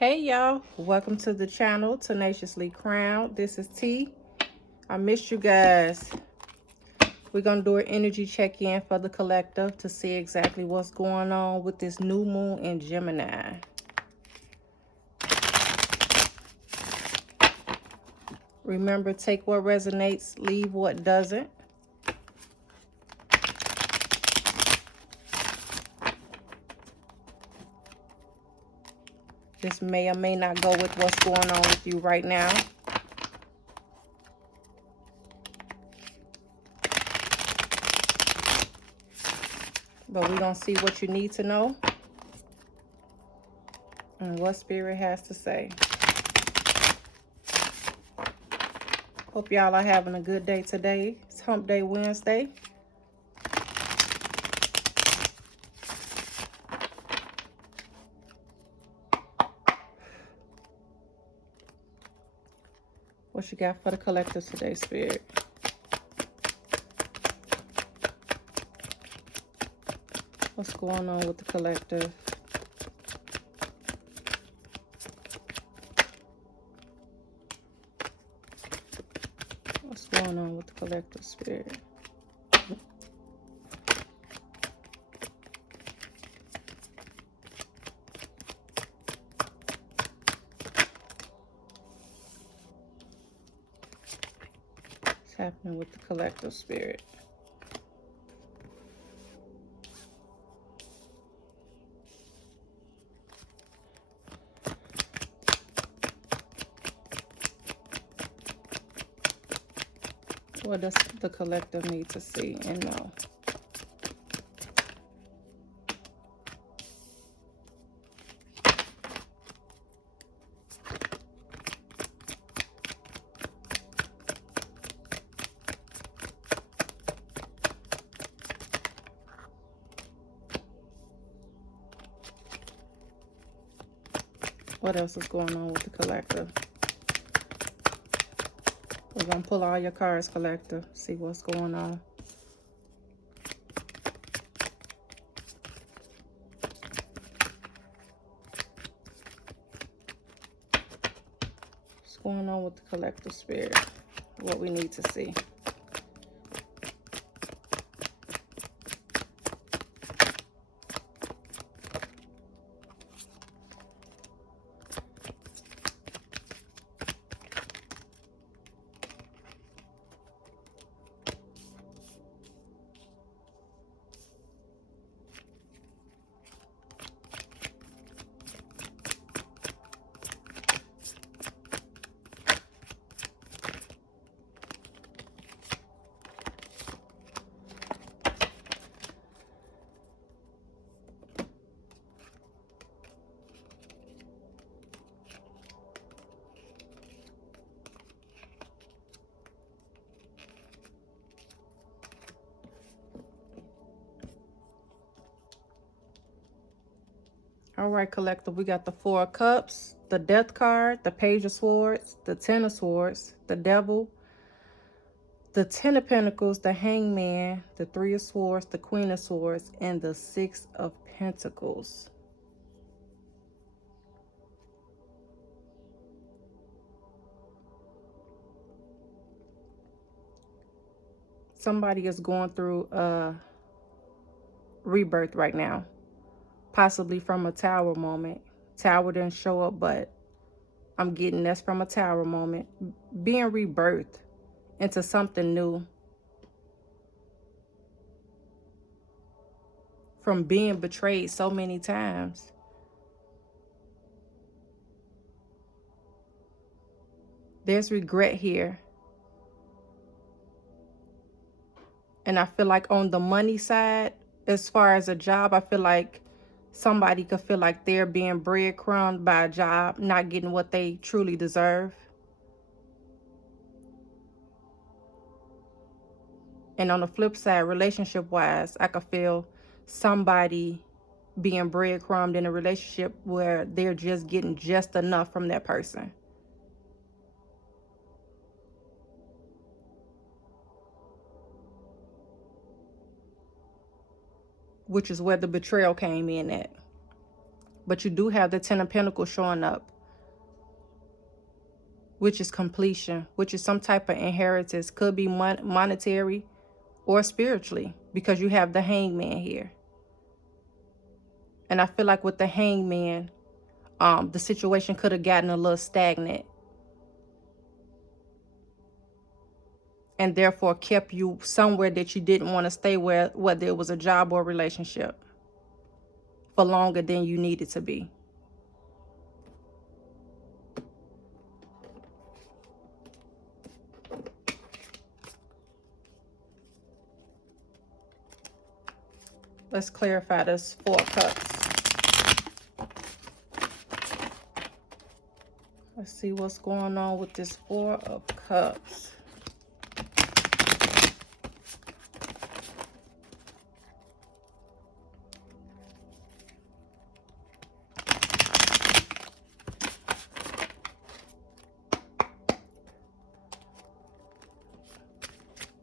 Hey y'all, welcome to the channel, Tenaciously Crowned. This is T. I missed you guys. We're going to do an energy check-in for the collective to see exactly what's going on with this new moon in Gemini. Remember, take what resonates, leave what doesn't. This may or may not go with what's going on with you right now. But we're going to see what you need to know and what Spirit has to say. Hope y'all are having a good day today. It's Hump Day Wednesday. What you got for the collective today, Spirit? What's going on with the collective? What's going on with the collective, Spirit? What's happening with the collective, Spirit? What does the collective need to see and know? What else is going on with the collective? We're going to pull all your cards, collective. See what's going on. What's going on with the collective, Spirit? What we need to see. All right, collective, we got the Four of Cups, the Death card, the Page of Swords, the Ten of Swords, the Devil, the Ten of Pentacles, the Hangman, the Three of Swords, the Queen of Swords, and the Six of Pentacles. Somebody is going through a rebirth right now. Possibly from a tower moment. Tower didn't show up, but I'm getting that's from a tower moment. Being rebirthed into something new. From being betrayed so many times. There's regret here. And I feel like on the money side, as far as a job, I feel like somebody could feel like they're being breadcrumbed by a job, not getting what they truly deserve. And on the flip side, relationship-wise, I could feel somebody being breadcrumbed in a relationship where they're just getting just enough from that person. Which is where the betrayal came in at. But you do have the Ten of Pentacles showing up, which is completion, which is some type of inheritance. Could be monetary or spiritually, because you have the Hangman here. And I feel like with the Hangman, the situation could have gotten a little stagnant, and therefore kept you somewhere that you didn't want to stay, whether it was a job or relationship, for longer than you needed to be. Let's clarify this Four of Cups. Let's see what's going on with this Four of Cups.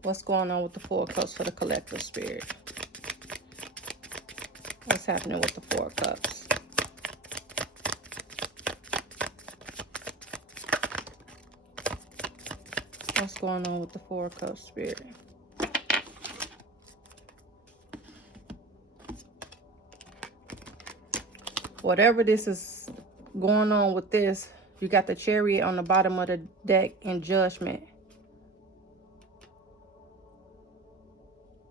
What's going on with the Four of Cups for the collective spirit? What's happening with the Four of Cups? What's going on with the Four of Cups spirit? Whatever this is going on with this, you got the Chariot on the bottom of the deck in Judgment.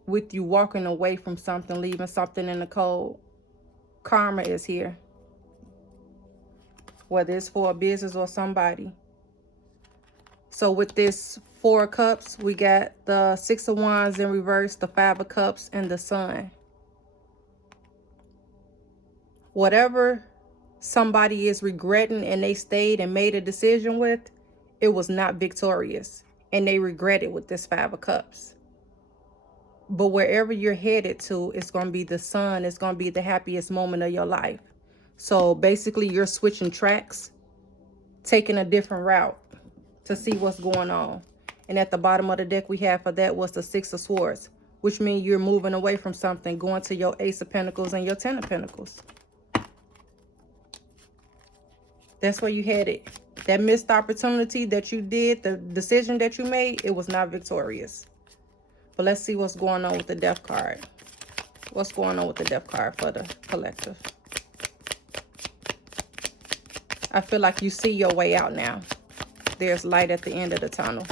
With you walking away from something, leaving something in the cold. Karma is here. Whether it's for a business or somebody. So with this Four of Cups, we got the Six of Wands in reverse, the Five of Cups, and the Sun. Whatever somebody is regretting and they stayed and made a decision with, it was not victorious. And they regret it with this Five of Cups. But wherever you're headed to, it's going to be the sun. It's going to be the happiest moment of your life. So basically, you're switching tracks, taking a different route to see what's going on. And at the bottom of the deck we have for that was the Six of Swords, which means you're moving away from something, going to your Ace of Pentacles and your Ten of Pentacles. That's where you headed. That missed opportunity that you did, the decision that you made, it was not victorious. But let's see what's going on with the Death card. What's going on with the Death card for the collective? I feel like you see your way out now. There's light at the end of the tunnel.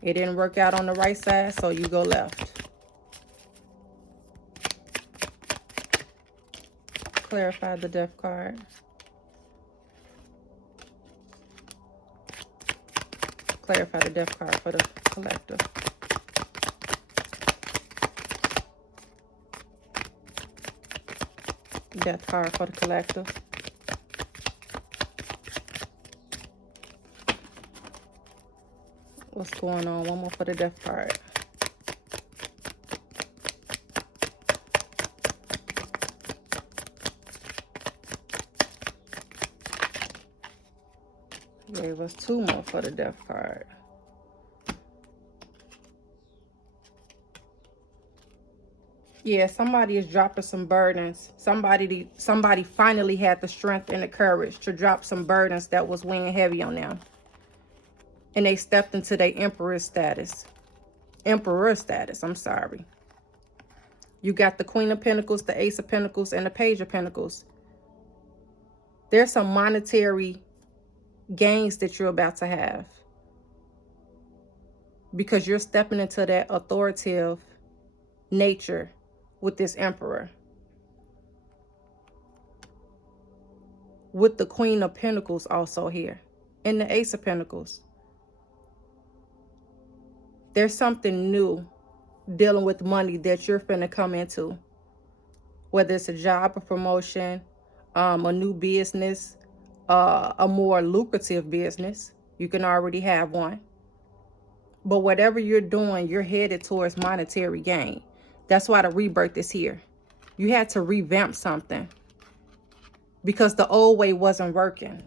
It didn't work out on the right side, so you go left. Clarify the Death card. Clarify the Death card for the collective. Death card for the collective. What's going on? One more for the Death card. Gave us two more for the Death card. Yeah, somebody is dropping some burdens. Somebody finally had the strength and the courage to drop some burdens that was weighing heavy on them. And they stepped into their emperor status. I'm sorry. You got the Queen of Pentacles, the Ace of Pentacles, and the Page of Pentacles. There's some monetary gains that you're about to have, because you're stepping into that authoritative nature with this Emperor. With the Queen of Pentacles also here, and the Ace of Pentacles. There's something new dealing with money that you're finna come into. Whether it's a job, a promotion, a new business, a more lucrative business. You can already have one. But whatever you're doing, you're headed towards monetary gain. That's why the rebirth is here. You had to revamp something, because the old way wasn't working.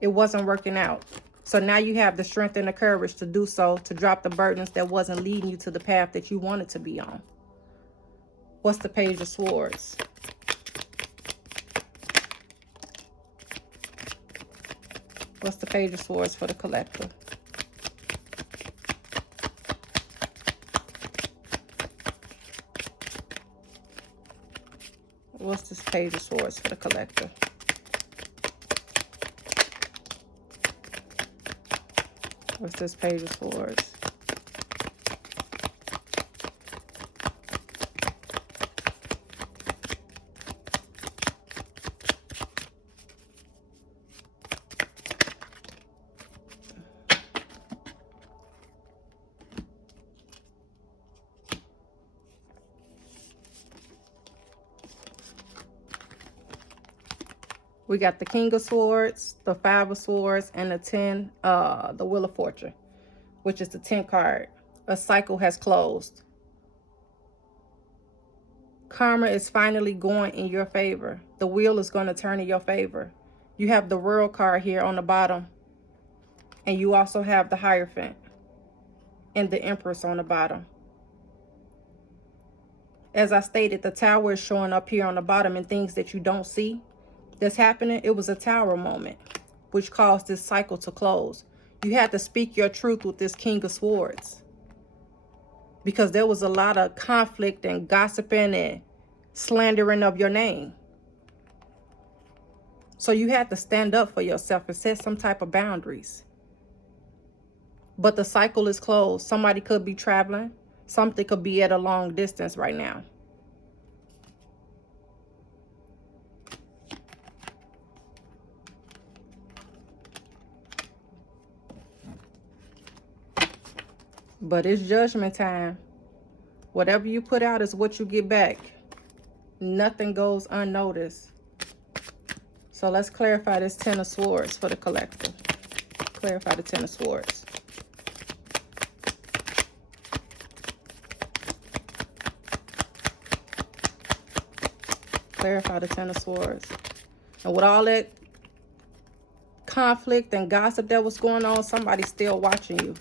It wasn't working out. So now you have the strength and the courage to do so, to drop the burdens that wasn't leading you to the path that you wanted to be on. What's the Page of Swords? What's the Page of Swords for the collector? What's this Page of Swords for the collector? What's this Page of Swords? We got the King of Swords, the Five of Swords, and the Wheel of Fortune, which is the 10th card. A cycle has closed. Karma is finally going in your favor. The wheel is going to turn in your favor. You have the World card here on the bottom. And you also have the Hierophant and the Empress on the bottom. As I stated, the Tower is showing up here on the bottom, and things that you don't see that's happening. It was a Tower moment, which caused this cycle to close. You had to speak your truth with this King of Swords, because there was a lot of conflict and gossiping and slandering of your name. So you had to stand up for yourself and set some type of boundaries. But the cycle is closed. Somebody could be traveling. Something could be at a long distance right now. But it's judgment time. Whatever you put out is what you get back. Nothing goes unnoticed. So let's clarify this 10 of Swords for the collector. Clarify the 10 of Swords. Clarify the 10 of Swords. And with all that conflict and gossip that was going on, somebody's still watching you.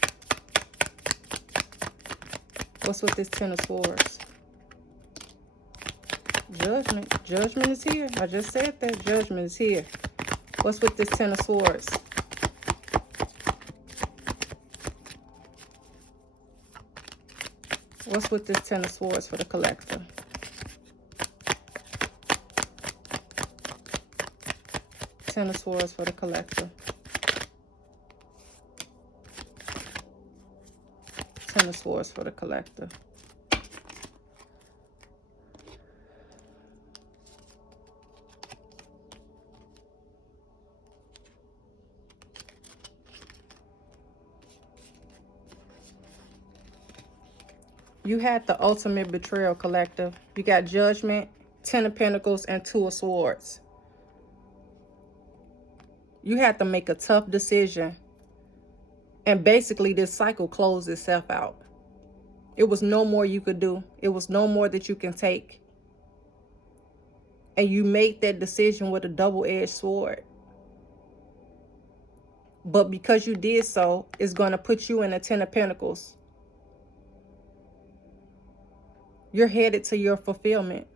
What's with this 10 of Swords? Judgment. Judgment is here. I just said that. Judgment is here. What's with this 10 of Swords? What's with this 10 of Swords for the collector? Ten of Swords for the collector. 10 of Swords for the collector. You had the ultimate betrayal, collective. You got Judgment, 10 of Pentacles, and 2 of Swords. You had to make a tough decision. And basically, this cycle closed itself out. It was no more you could do. It was no more that you can take. And you made that decision with a double-edged sword. But because you did so, it's going to put you in a 10 of Pentacles. You're headed to your fulfillment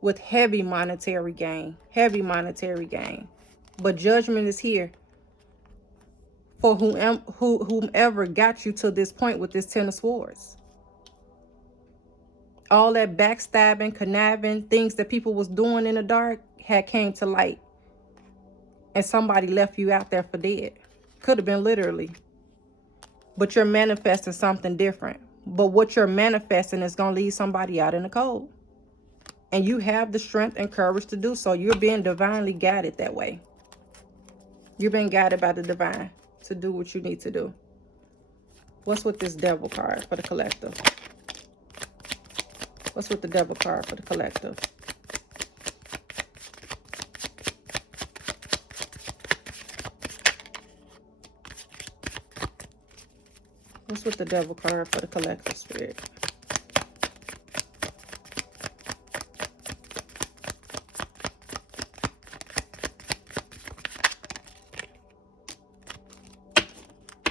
with heavy monetary gain. Heavy monetary gain. But judgment is here for whomever got you to this point with this 10 of Swords. All that backstabbing, conniving, things that people was doing in the dark had came to light. And somebody left you out there for dead. Could have been literally. But you're manifesting something different. But what you're manifesting is going to leave somebody out in the cold. And you have the strength and courage to do so. You're being divinely guided that way. You're being guided by the divine to do what you need to do. What's with this Devil card for the collective? What's with the Devil card for the collective? What's with the Devil card for the collective, Spirit?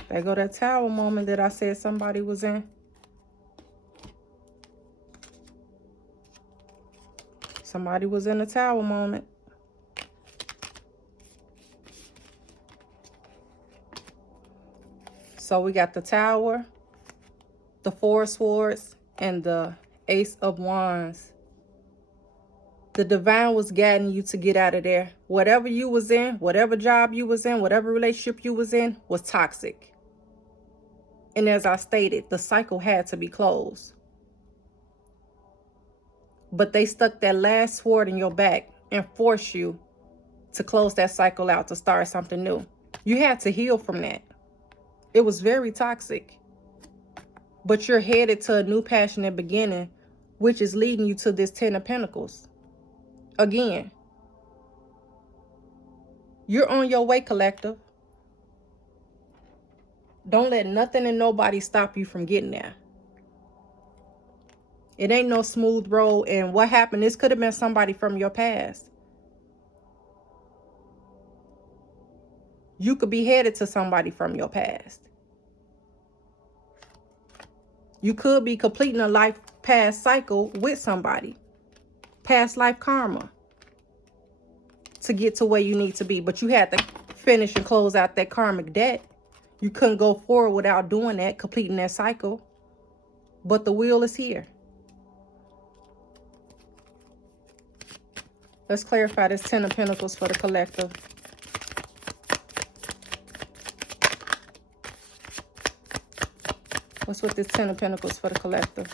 There go that Tower moment that I said somebody was in. Somebody was in a tower moment. So we got the Tower, the Four of Swords, and the Ace of Wands. The divine was guiding you to get out of there. Whatever you was in, whatever job you was in, whatever relationship you was in was toxic. And as I stated, the cycle had to be closed. But they stuck that last sword in your back and forced you to close that cycle out, to start something new. You had to heal from that. It was very toxic. But you're headed to a new passionate beginning, which is leading you to this Ten of Pentacles. Again, you're on your way, collective. Don't let nothing and nobody stop you from getting there. It ain't no smooth road. And what happened, this could have been somebody from your past. You could be headed to somebody from your past. You could be completing a life past cycle with somebody. Past life karma. To get to where you need to be. But you had to finish and close out that karmic debt. You couldn't go forward without doing that, completing that cycle. But the wheel is here. Let's clarify this Ten of Pentacles for the collective. What's with this Ten of Pentacles for the collective?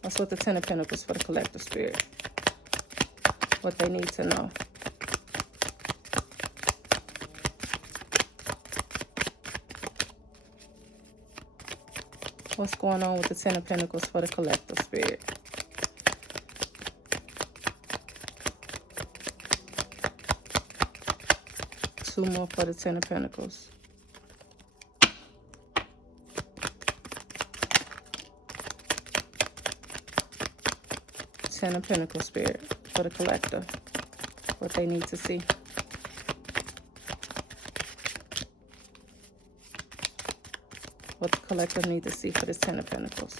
What's with the Ten of Pentacles for the collective, spirit? What they need to know. What's going on with the Ten of Pentacles for the collective, spirit? Two more for the Ten of Pentacles. Ten of Pentacles, spirit, for the collector. What they need to see. What the collective need to see for this Ten of Pentacles.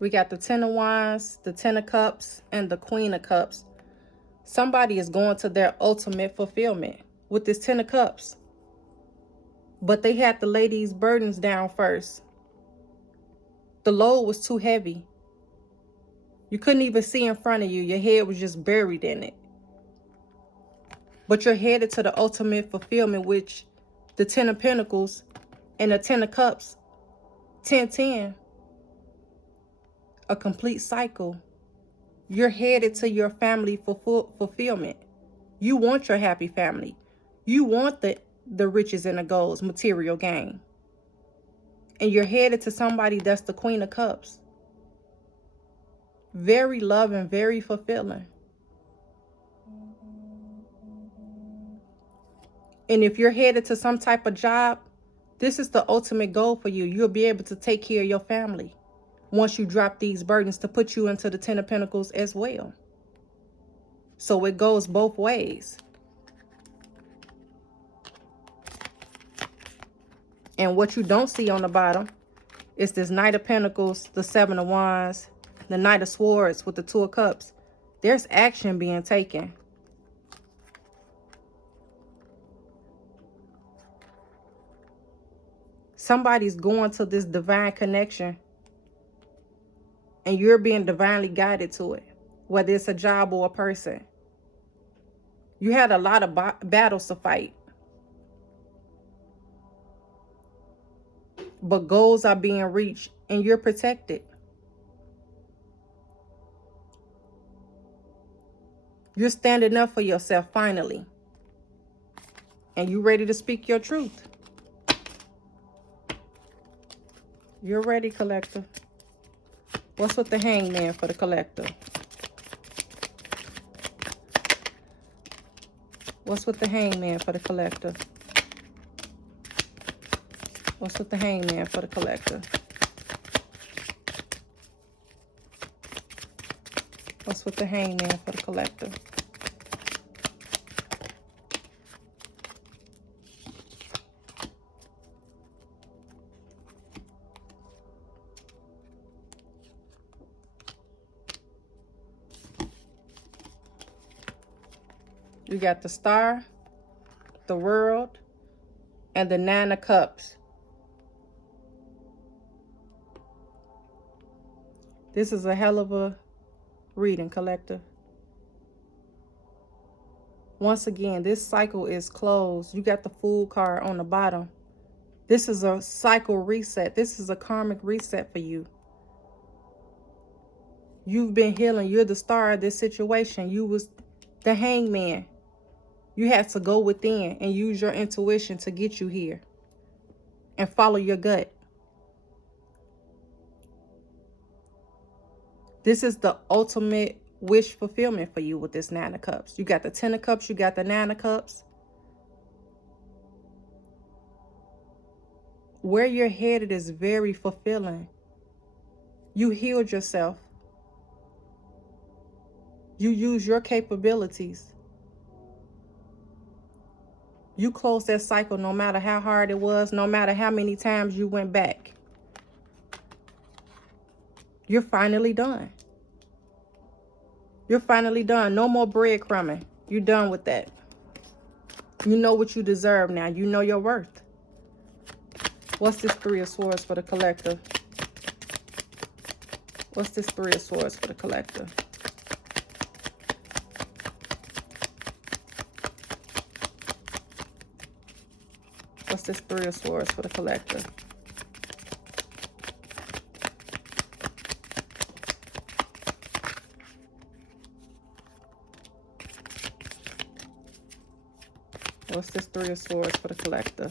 We got the Ten of Wands, the Ten of Cups, and the Queen of Cups. Somebody is going to their ultimate fulfillment with this Ten of Cups. But they had to lay these burdens down first. The load was too heavy. You couldn't even see in front of you. Your head was just buried in it. But you're headed to the ultimate fulfillment, which the Ten of Pentacles and the Ten of Cups, 10-10. A complete cycle. You're headed to your family for fulfillment. You want your happy family. You want the riches and the goals, material gain. And you're headed to somebody that's the Queen of Cups. Very loving, very fulfilling. And if you're headed to some type of job, this is the ultimate goal for you. You'll be able to take care of your family once you drop these burdens, to put you into the Ten of Pentacles as well. So it goes both ways. And what you don't see on the bottom is this Knight of Pentacles, the Seven of Wands, the Knight of Swords with the Two of Cups. There's action being taken. Somebody's going to this divine connection. And you're being divinely guided to it, whether it's a job or a person. You had a lot of battles to fight. But goals are being reached and you're protected. You're standing up for yourself finally. And you're ready to speak your truth. You're ready, collector. What's with the Hangman for the collector? What's with the Hangman for the collector? What's with the Hangman for the collector? What's with the Hangman for the collector? You got the Star, the World, and the Nine of Cups. This is a hell of a reading, collector. Once again, this cycle is closed. You got the Fool card on the bottom. This is a cycle reset. This is a karmic reset for you. You've been healing. You're the star of this situation. You was the Hangman. You had to go within and use your intuition to get you here. And follow your gut. This is the ultimate wish fulfillment for you with this Nine of Cups. You got the Ten of Cups. You got the Nine of Cups. Where you're headed is very fulfilling. You healed yourself. You use your capabilities. You closed that cycle no matter how hard it was, no matter how many times you went back. You're finally done. You're finally done. No more breadcrumbing. You're done with that. You know what you deserve now. You know your worth. What's this Three of Swords for the collector? What's this Three of Swords for the collector? What's this Three of Swords for the collector? What's this Three of Swords for the collector?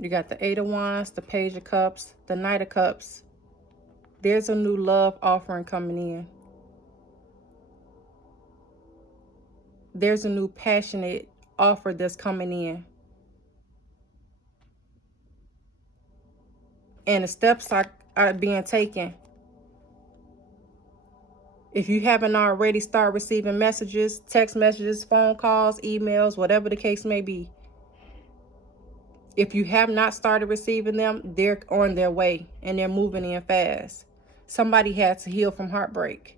You got the Eight of Wands, the Page of Cups, the Knight of Cups. There's a new love offering coming in. There's a new passionate offer that's coming in. And the steps are being taken. If you haven't already, start receiving messages, text messages, phone calls, emails, whatever the case may be. If you have not started receiving them, they're on their way and they're moving in fast. Somebody had to heal from heartbreak.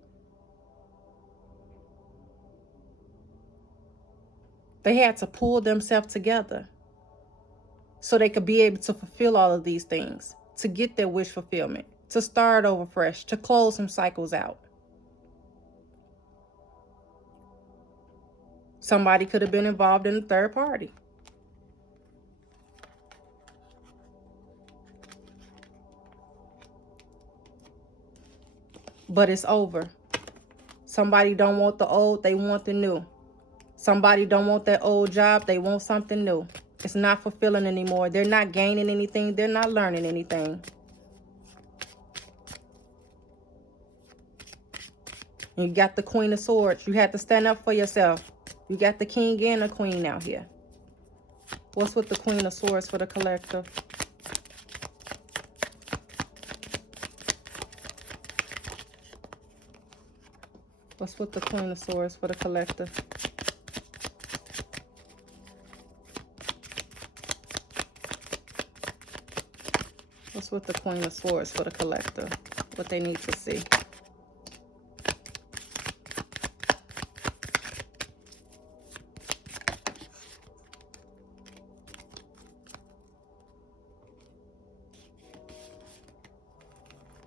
They had to pull themselves together so they could be able to fulfill all of these things, to get their wish fulfillment, to start over fresh, to close some cycles out. Somebody could have been involved in a third party. But it's over. Somebody don't want the old, they want the new. Somebody don't want that old job, they want something new. It's not fulfilling anymore. They're not gaining anything. They're not learning anything. And you got the Queen of Swords. You had to stand up for yourself. You got the King and the Queen out here. What's with the Queen of Swords for the collector? What's with the Queen of Swords for the collector? What's with the Queen of Swords for the collector? What they need to see.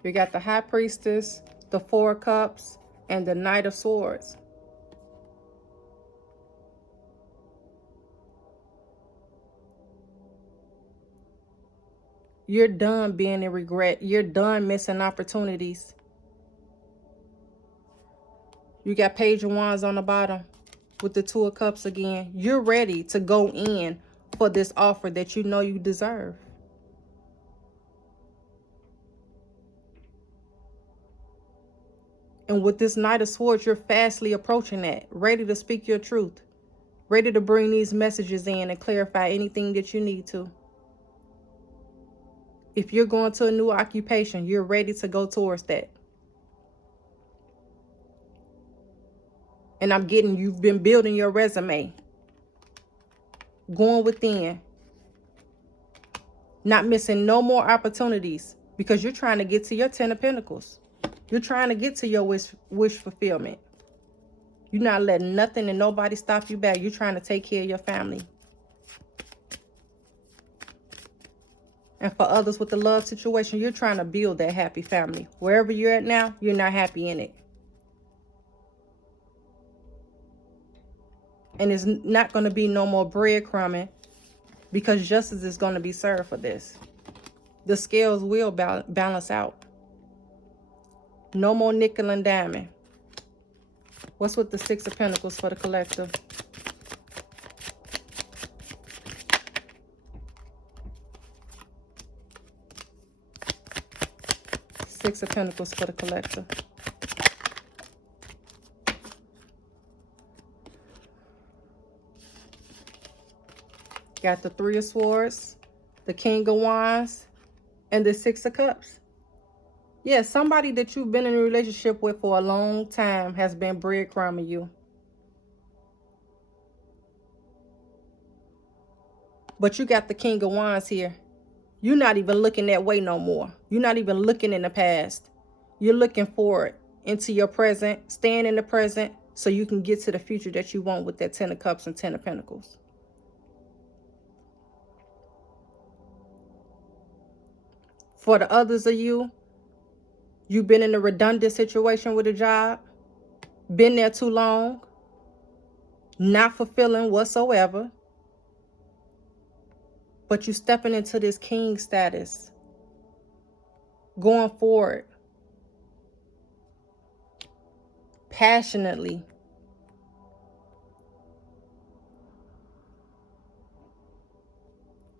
We got the High Priestess, the Four of Cups, and the Knight of Swords. You're done being in regret. You're done missing opportunities. You got Page of Wands on the bottom. with the Two of Cups again. You're ready to go in for this offer that you know you deserve. And with this Knight of Swords, you're fastly approaching that, ready to speak your truth, ready to bring these messages in and clarify anything that you need to. If you're going to a new occupation, you're ready to go towards that. And I'm getting, you've been building your resume, going within, not missing no more opportunities, because you're trying to get to your 10 of Pentacles. You're trying to get to your wish fulfillment. You're not letting nothing and nobody stop you back. You're trying to take care of your family. And for others with the love situation, you're trying to build that happy family. Wherever you're at now, you're not happy in it. And it's not going to be no more breadcrumbing, because justice is going to be served for this. The scales will balance out. No more nickel and diamond. What's with the Six of Pentacles for the collective? Six of Pentacles for the collective. Got the Three of Swords, the King of Wands, and the Six of Cups. Yeah, somebody that you've been in a relationship with for a long time has been breadcrumbing you. But you got the King of Wands here. You're not even looking that way no more. You're not even looking in the past. You're looking forward into your present, staying in the present, so you can get to the future that you want with that 10 of Cups and 10 of Pentacles. For the others of you, you've been in a redundant situation with a job, been there too long, not fulfilling whatsoever, but you stepping into this king status, going forward, passionately.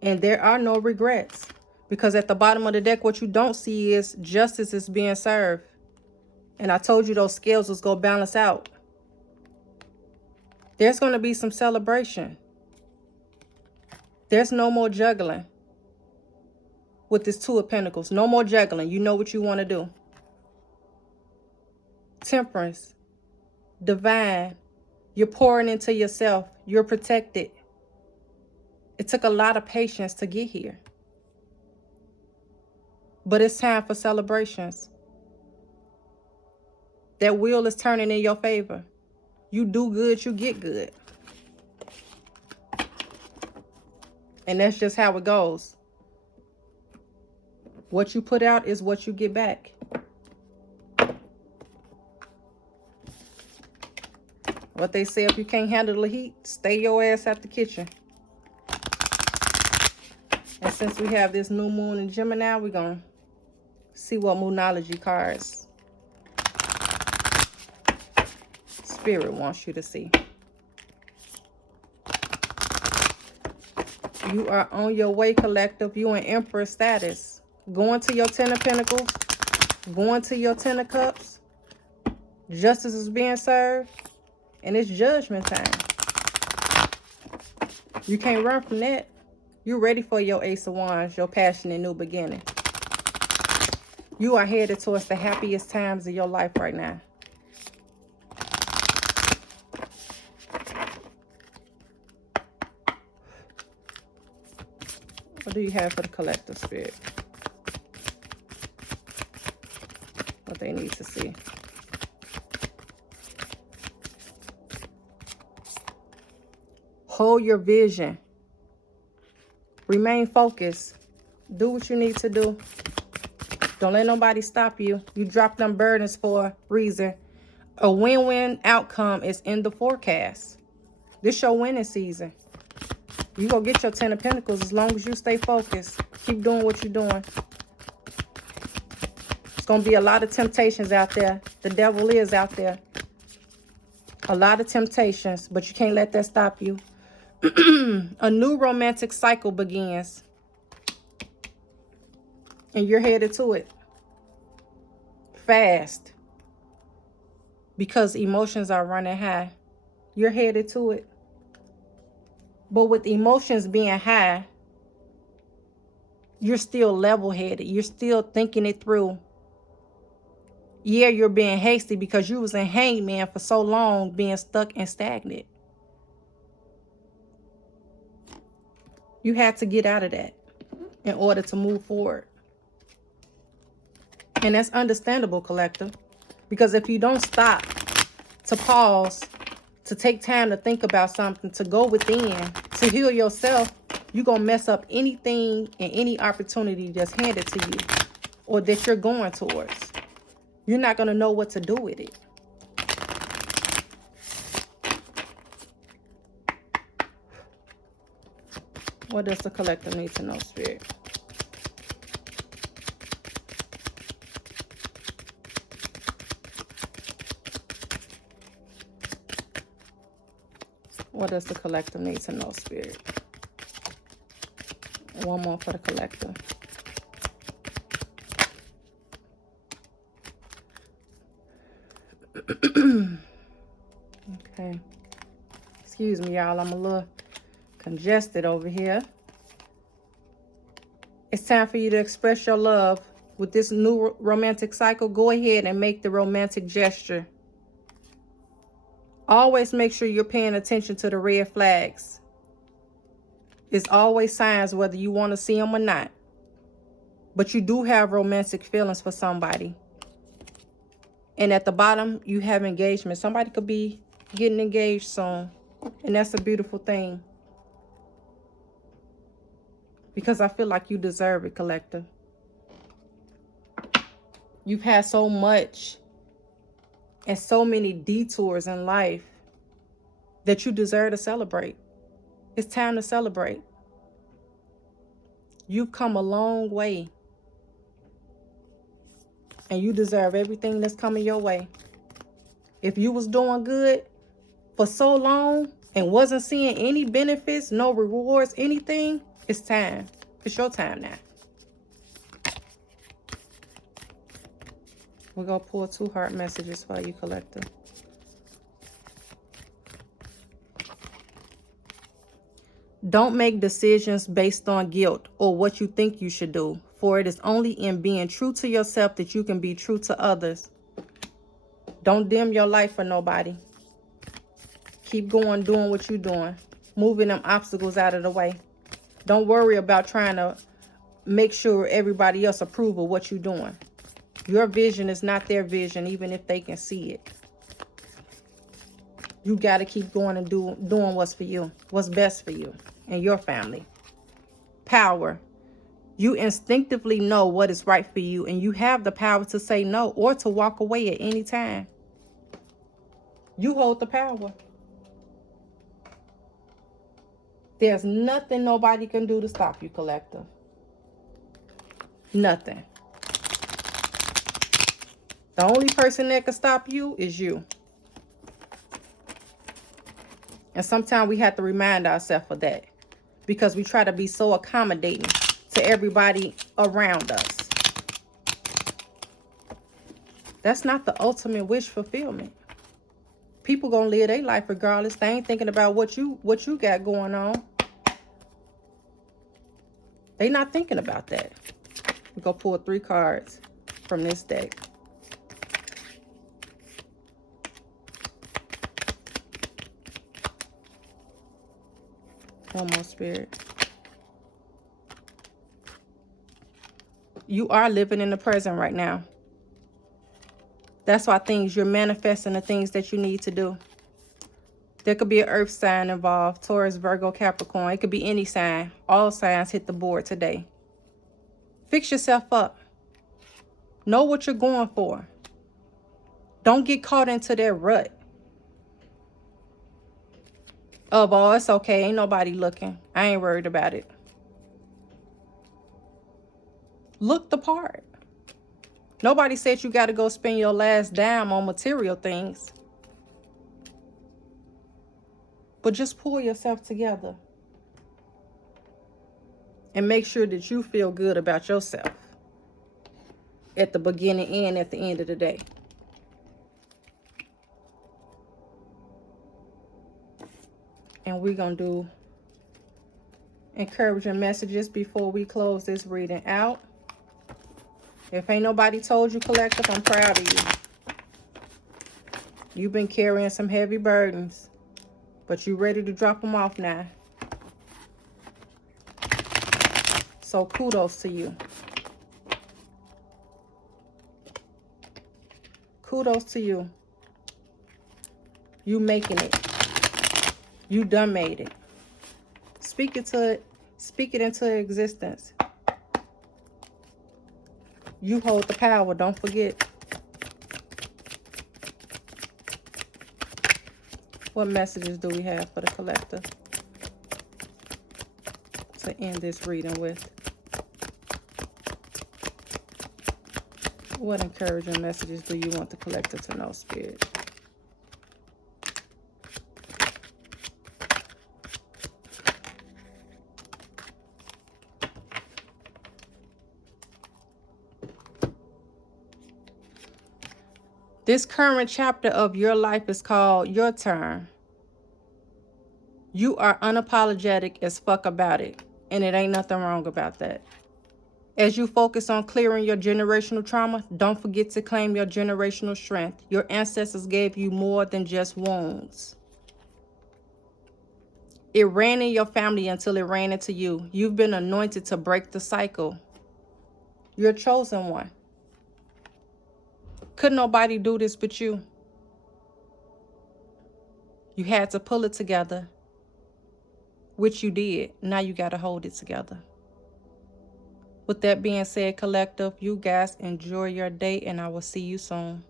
And there are no regrets, because at the bottom of the deck, what you don't see is justice is being served. And I told you those scales was going to balance out. There's going to be some celebration. There's no more juggling with this Two of Pentacles. No more juggling. You know what you want to do. Temperance. Divine. You're pouring into yourself. You're protected. It took a lot of patience to get here. But it's time for celebrations. That wheel is turning in your favor. You do good, you get good. And that's just how it goes. What you put out is what you get back. What they say, if you can't handle the heat, stay your ass at the kitchen. And since we have this new moon in Gemini, we're going to see what Moonology cards Spirit wants you to see. You are on your way, collective. You in Emperor status. Going to your 10 of Pentacles. Going to your 10 of Cups. Justice is being served. And it's judgment time. You can't run from that. You're ready for your Ace of Wands, your passionate new beginning. You are headed towards the happiest times of your life right now. What do you have for the collective, Spirit? What they need to see. Hold your vision. Remain focused. Do what you need to do. Don't let nobody stop you. You drop them burdens for a reason. A win-win outcome is in the forecast. This your winning season. You gonna get your 10 of Pentacles as long as you stay focused. Keep doing what you're doing. It's gonna be a lot of temptations out there. The devil is out there. A lot of temptations, but you can't let that stop you. A new romantic cycle begins, and you're headed to it fast because emotions are running high. You're headed to it. But with emotions being high, you're still level-headed. You're still thinking it through. Yeah, you're being hasty because you was in hangman for so long, being stuck and stagnant. You had to get out of that in order to move forward. And that's understandable, collector. Because if you don't stop to pause, to take time to think about something, to go within, to heal yourself, you're going to mess up anything and any opportunity that's handed to you or that you're going towards. You're not going to know what to do with it. What does the collector need to know, Spirit? What does the collector need to know, Spirit? One more for the collector. Okay. Excuse me, y'all. I'm a little congested over here. It's time for you to express your love. With this new romantic cycle, go ahead and make the romantic gesture. Always make sure you're paying attention to the red flags. It's always signs whether you want to see them or not. But you do have romantic feelings for somebody. And at the bottom, you have engagement. Somebody could be getting engaged soon. And that's a beautiful thing. Because I feel like you deserve it, collector. You've had so much and so many detours in life that you deserve to celebrate. It's time to celebrate. You've come a long way. And you deserve everything that's coming your way. If you was doing good for so long and wasn't seeing any benefits, no rewards, anything, it's time. It's your time now. We're going to pull 2 heart messages for you, collector. Don't make decisions based on guilt or what you think you should do, for it is only in being true to yourself that you can be true to others. Don't dim your light for nobody. Keep going, doing what you're doing, moving them obstacles out of the way. Don't worry about trying to make sure everybody else approve of what you're doing. Your vision is not their vision, even if they can see it. You got to keep going and doing what's for you, what's best for you and your family. Power. You instinctively know what is right for you, and you have the power to say no or to walk away at any time. You hold the power. There's nothing nobody can do to stop you, collector. Nothing. The only person that can stop you is you. And sometimes we have to remind ourselves of that because we try to be so accommodating to everybody around us. That's not the ultimate wish fulfillment. People gonna live their life regardless. They ain't thinking about what you got going on. They not thinking about that. We're gonna pull 3 cards from this deck. One more, Spirit. You are living in the present right now. That's why you're manifesting the things that you need to do. There could be an earth sign involved. Taurus, Virgo, Capricorn. It could be any sign. All signs hit the board today. Fix yourself up. Know what you're going for. Don't get caught into that rut of, oh, it's okay. Ain't nobody looking. I ain't worried about it. Look the part. Nobody said you got to go spend your last dime on material things. But just pull yourself together and make sure that you feel good about yourself at the beginning and at the end of the day. And we're going to do encouraging messages before we close this reading out. If ain't nobody told you, collective, I'm proud of you. You've been carrying some heavy burdens, but you ready to drop them off now. So kudos to you. Kudos to you. You making it. You done made it. Speak it into existence. You hold the power, don't forget. What messages do we have for the collector to end this reading with? What encouraging messages do you want the collector to know, Spirit? This current chapter of your life is called Your Turn. You are unapologetic as fuck about it, and it ain't nothing wrong about that. As you focus on clearing your generational trauma, don't forget to claim your generational strength. Your ancestors gave you more than just wounds. It ran in your family until it ran into you. You've been anointed to break the cycle. You're a chosen one. Couldn't nobody do this but you. You had to pull it together, which you did. Now you got to hold it together. With that being said, collective, you guys enjoy your day, and I will see you soon.